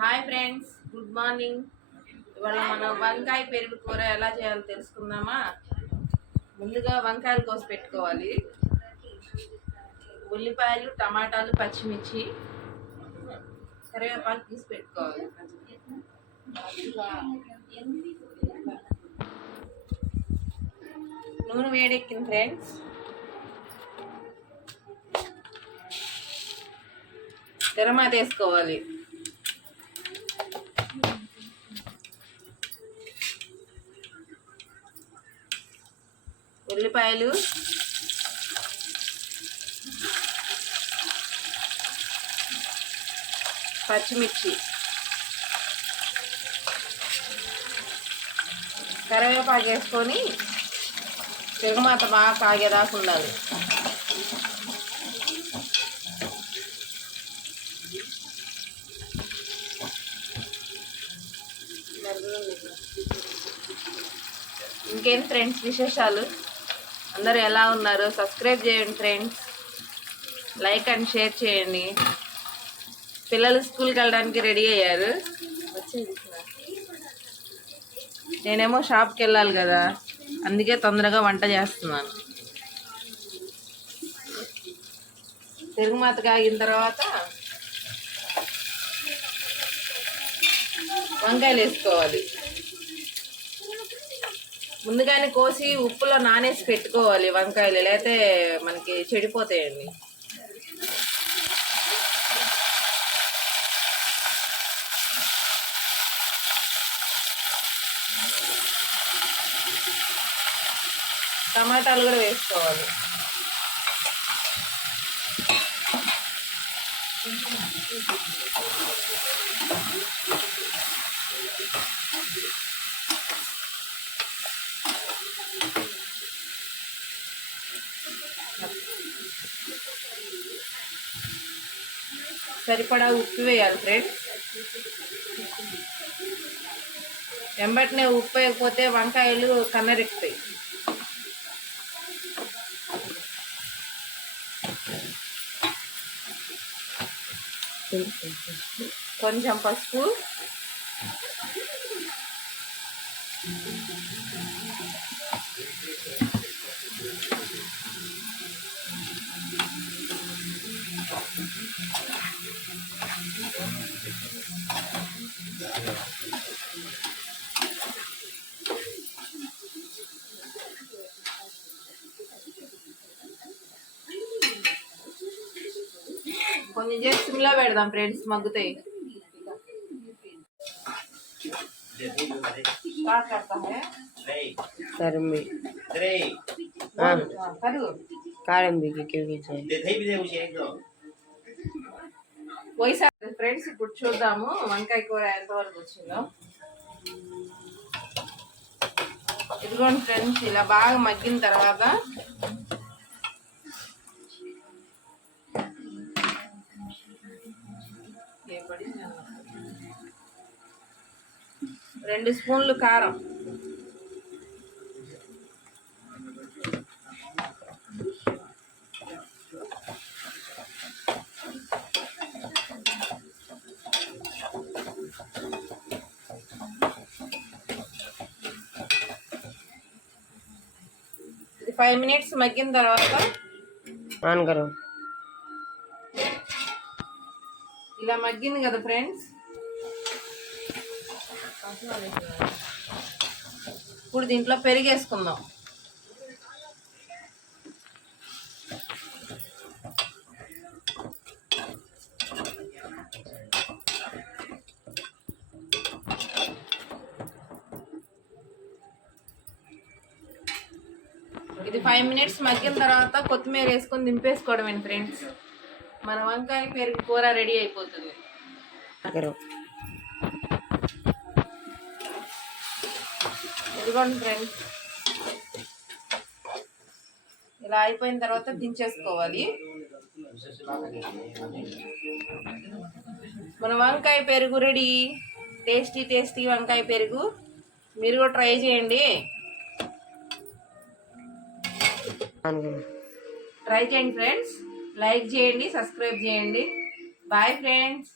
Hi friends good morning. ఇవాళ మనం వంకాయ పెరుగు కూర ఎలా చేయాలో తెలుసుకుందామా? ముందుగా వంకాయలు కోసి పెట్టుకోవాలి. ఉల్లిపాయలు టమాటాలు పచ్చిమిర్చి కరివేపాకు తీసి పెట్టుకోవాలి. నూనె వేడెక్కింది ఫ్రెండ్స్. తెరమా తీసుకోవాలి ఉల్లిపాయలు. పచ్చిమిర్చి. కరివేపాకు వేసుకొని తిరుగుమాత బాగా కాగేదాకా ఉండాలి. ఇంకేం ఫ్రెండ్స్ విశేషాలు? అందరూ ఎలా ఉన్నారు? సబ్స్క్రైబ్ చేయండి ఫ్రెండ్స్ లైక్ అండ్ షేర్ చేయండి. పిల్లలు స్కూల్కి వెళ్ళడానికి రెడీ అయ్యారు. వచ్చేది నేనేమో షాప్కి వెళ్ళాలి కదా. అందుకే తొందరగా వంట చేస్తున్నాను. తిరుగుమాత కాగిన తర్వాత వంకాయలు వేసుకోవాలి. ముందుగానే కోసి ఉప్పులో నానేసి పెట్టుకోవాలి వంకాయలు లేకపోతే మనకి చెడిపోతాయండి. టమాటాలు కూడా వేసుకోవాలి. సరిపడా ఉప్పు వేయాలి ఫ్రెండ్ వెంబటినే ఉప్పు వేయకపోతే వంకాయలు కన్నరెక్కుతాయి. కొంచెం పసుపు. కొంచెం చేసి సిమ్లో పెడదాం ఫ్రెండ్స్ మగ్గుతాయి స్టార్ట్ करता है सर में हाँ, करूँ कारण भी की क्योंकि चाहिए వైసా ఫ్రెండ్స్ ఇప్పుడు చూద్దాము వంకాయ కూర ఎంతవరకు వచ్చిందో. ఇదిగోండి ఫ్రెండ్స్ ఇలా బాగా మగ్గిన తర్వాత రెండు స్పూన్లు కారం. ఫైవ్ మినిట్స్ మగ్గిన తర్వాత ఆనగరం ఇలా మగ్గింది కదా ఫ్రెండ్స్ ఇప్పుడు దీంట్లో పెరిగేసుకుందాం. ఇది ఫైవ్ మినిట్స్ మగ్గిన తర్వాత కొత్తిమీర వేసుకొని దింపేసుకోవడమే ఫ్రెండ్స్ మన వంకాయ పెరుగు కూర రెడీ అయిపోతుంది. ఇదిగోండి ఫ్రెండ్స్ ఇలా అయిపోయిన తర్వాత దించేసుకోవాలి. మన వంకాయ పెరుగు రెడీ. టేస్టీ టేస్టీ వంకాయ పెరుగు. మీరు కూడా ట్రై చేయండి. ట్రై చేయండి ఫ్రెండ్స్ లైక్ చేయండి సబ్స్క్రైబ్ చేయండి. Bye friends